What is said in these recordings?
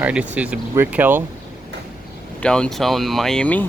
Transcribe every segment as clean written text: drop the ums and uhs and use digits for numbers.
Alright, this is Brickell, downtown Miami.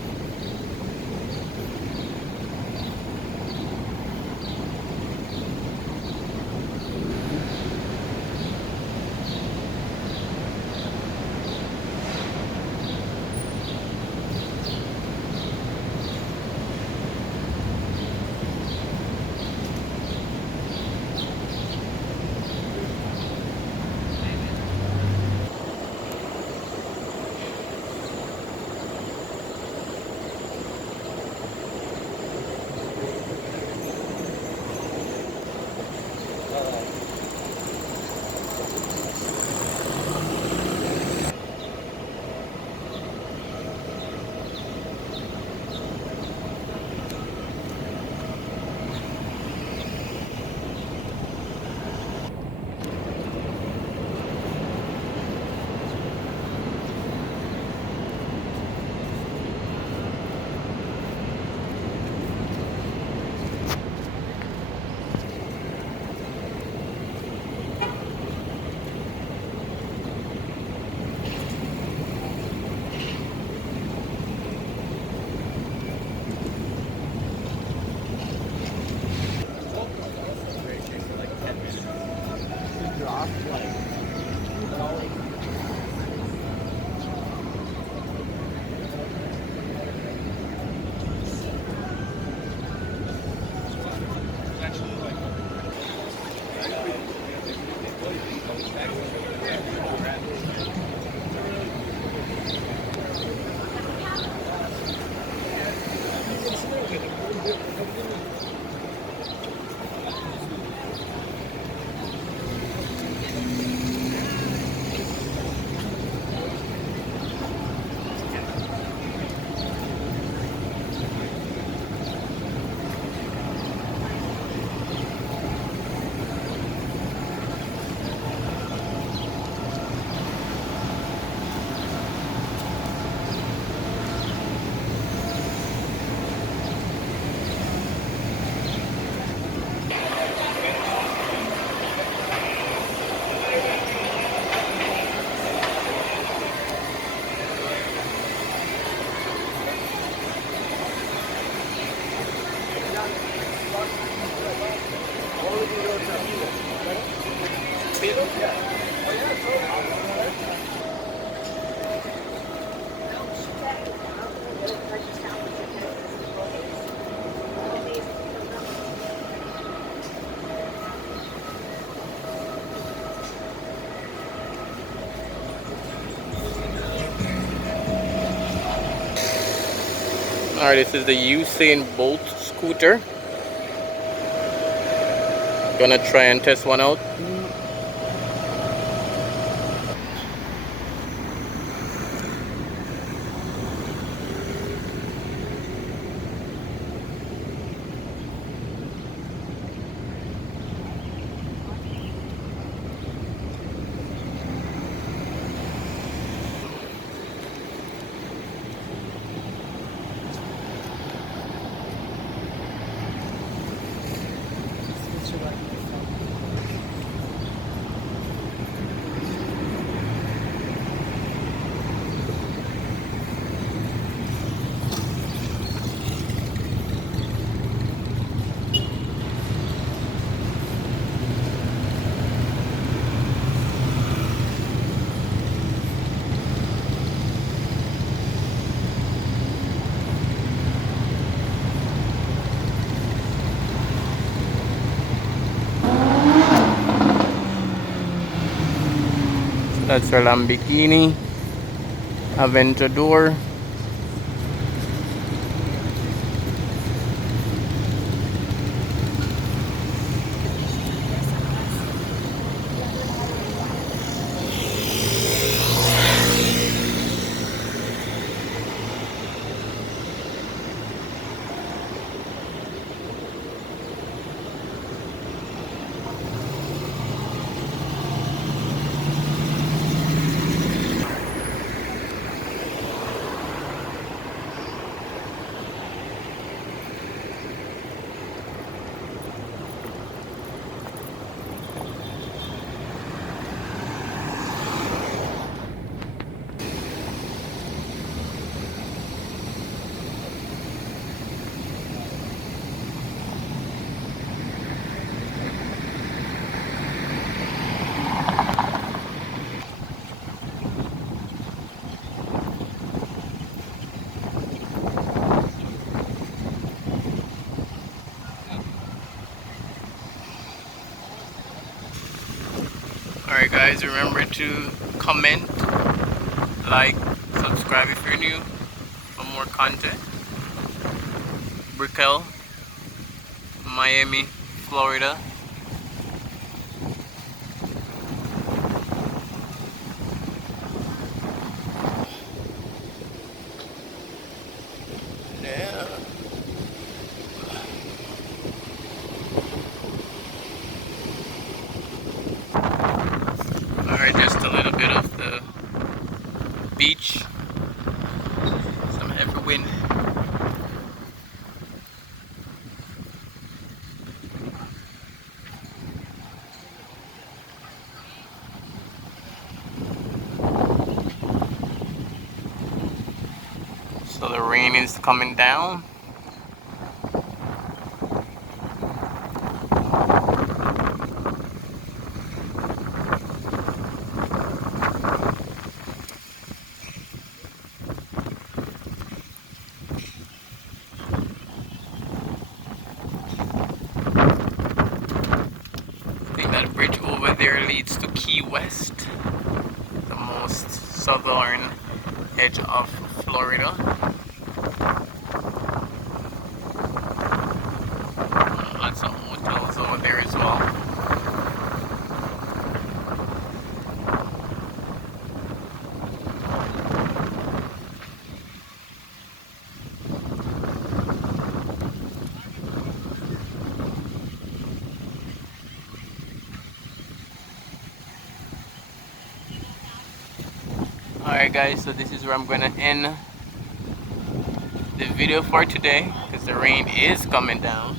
Alright, this is the Usain Bolt scooter. Gonna try and test one out. That's a Lamborghini Aventador. guys, remember to comment, like, subscribe if you're new for more content. Brickell, Miami, Florida. Yeah. Alright, just a little bit of the beach. Some heavy wind. So the rain is coming down. I think that bridge over there leads to Key West, the most southern edge of Florida. Lots of hotels over there as well. Alright guys, so this is where I'm gonna end the video for today because the rain is coming down.